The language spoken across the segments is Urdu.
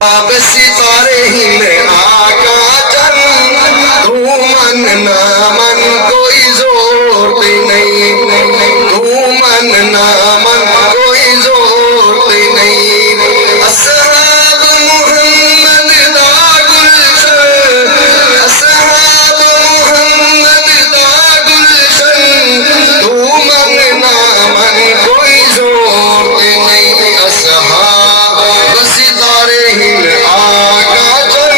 اب ستارے ہی میں آقا چل، تو من نہ من کوئی زور نہیں، تو من نہ من کوئی زور نہیں۔ اصحاب محمد دا گلشن، اصحاب محمد دا گلشن، تو من نہ من کوئی زور نہیں۔ اصحاب ستارے ہی میں آقا چل،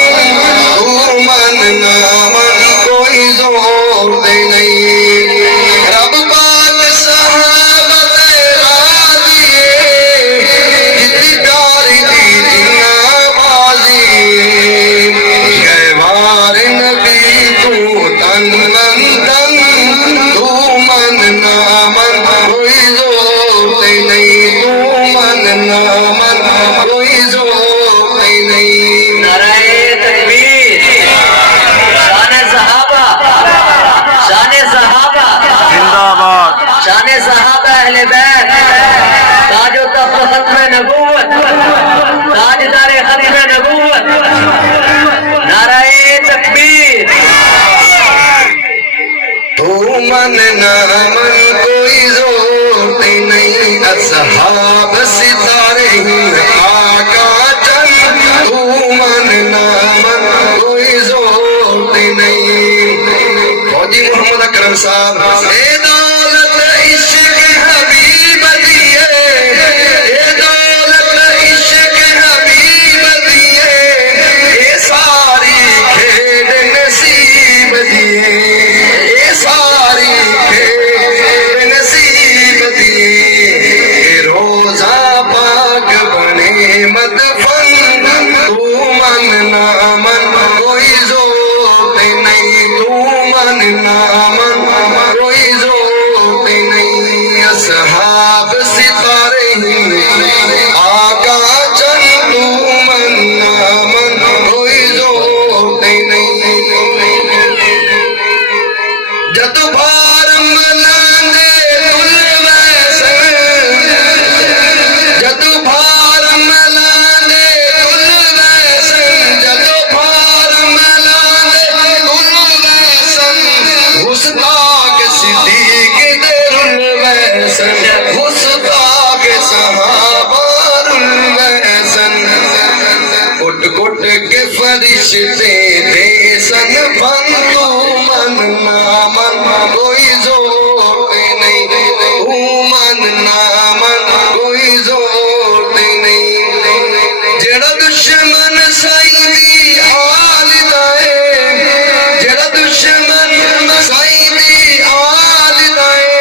تو من نہ من کوئی زور نہیں۔ رب پاک صحابہ تیرا دیے، کتنی پیاری دی بازی، گہوار نبی تو تن من تن، تو من نہ من کوئی زور نہیں، تو من نہ من کوئی زور نہیں۔ نعرہ تکبیر، شان صحابہ، شان صحابہ زندہ باد، شان صحابہ اہل بیت، تاج و تخت ختم نبوت، تاجدار ختم نبوت۔ نعرہ تکبیر، تو من نہ من کوئی زور نہیں۔ اصحاب ستارے ہی آقا چل، تو من نہ من کوئی زور نہیں۔ فوجی محمد اکرم صاحب، اے دولت عشق حبیب دیے، اے دولت عشق حبیب دیے، اے ساری کھیل نصیب دیے، اے ساری کھیل نصیب دیے۔ اے روزہ پاک بنے مدفن، تو من نہ من کوئی زور نہیں، تو من نہ من کوئی زور نہیں۔ اصحاب ستارے ہی آقا چل، تو من نہ من کوئی زور نہیں۔ جد بھار ملاندے دل ویسن، جد بھار ملاندے دل ویسن، جد بھار ملاندے دل ویسن، گستاخ صدیق دل ویسن، گستاخ صحابہ دل ویسن۔ اٹھ اٹھ کے فرشتے دے سن فن، تو من نہ من کوئی زور نہیں، تو من نہ من کوئی زور نہیں۔ جڑا دشمن سائی دی آل دائے، جڑا دشمن سائی دی آل دائے،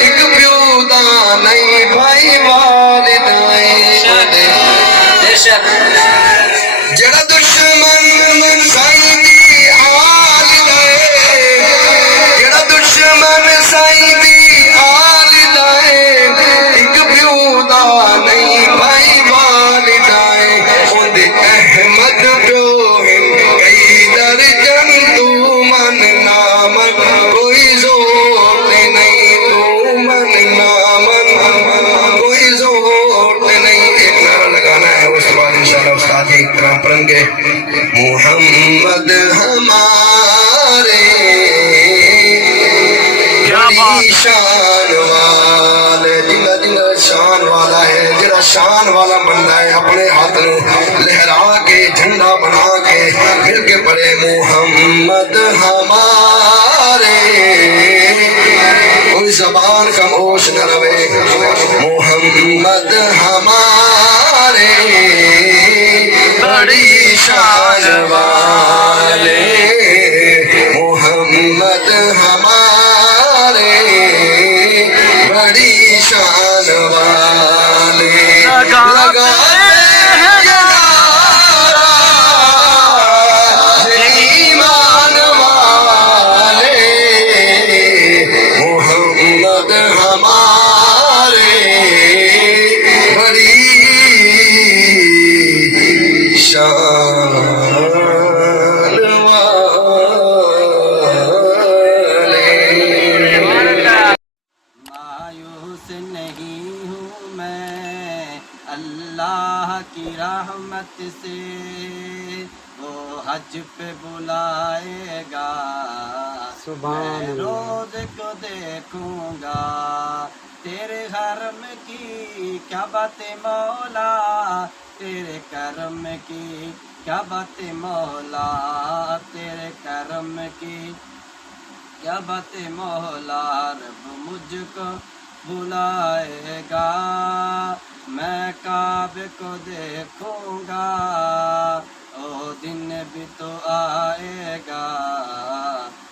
ایک پیو دا نہیں بھائی والدائے۔ بے شک جڑا دشمن سائی دی آل دائے، جڑا دشمن سائی دی آل دائے، ایک پیو دا نہیں بھائی والدائے۔ خود احمد پیو ہن کئی درجن، تو من نہ من کوئی زور نہیں، تو من نہ من کوئی زور نہیں۔ ایک نعرہ لگانا ہے، اس کے بعد انشاءاللہ استاد اکرام پڑھیں گے۔ محمد ہمارے بڑی شان والے، جنہ جنہ شان والا ہے، جنہ شان والا بندہ ہے، اپنے ہاتھ نو لہرا کے جھنڈا بنا کے مل کے پڑھے محمد ہمارے، کوئی زبان خاموش نہ رہے۔ محمد ہمارے بڑی شان والے، محمد ہمارے بڑی شان والے، لگاتے ہیں نعرہ ایمان والے، سے وہ حج پہ بلائے گا سبحان میں اللہ روز کو دیکھوں گا تیرے حرم کی کیا باتیں مولا تیرے کرم کی کیا باتیں مولا تیرے کرم کی کیا باتیں مولا رب مجھ کو بلائے گا میں کعبے کو دیکھوں گا او دن بھی تو آئے گا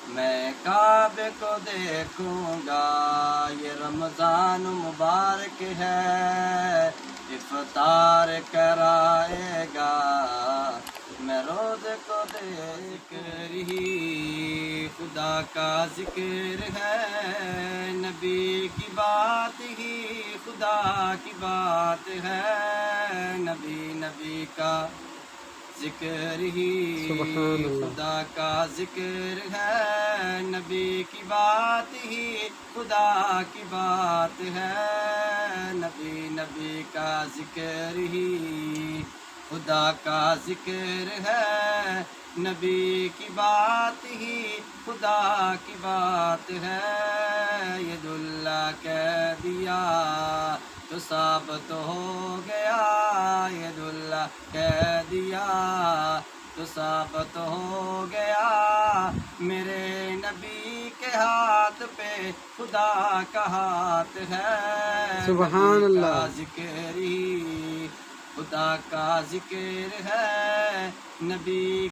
میں کعبے کو دیکھوں گا یہ رمضان مبارک ہے افطار کرائے گا میں روز کو ذکر ہی خدا کا ذکر ہے نبی کی بات ہی خدا کی بات ہے نبی کا ذکر ہی سبحان اللہ خدا کا ذکر ہے نبی کی بات ہی خدا کی بات ہے نبی کا ذکر ہی خدا کا ذکر ہے نبی کی بات ہی خدا کی بات ہے ید اللہ کہہ دیا تو ثابت ہو گیا ید اللہ کہہ دیا تو ثابت ہو گیا میرے نبی کے ہاتھ پہ خدا کا ہاتھ ہے سبحان نبی کا اللہ ذکر ہی خدا کا ذکر ہے نبی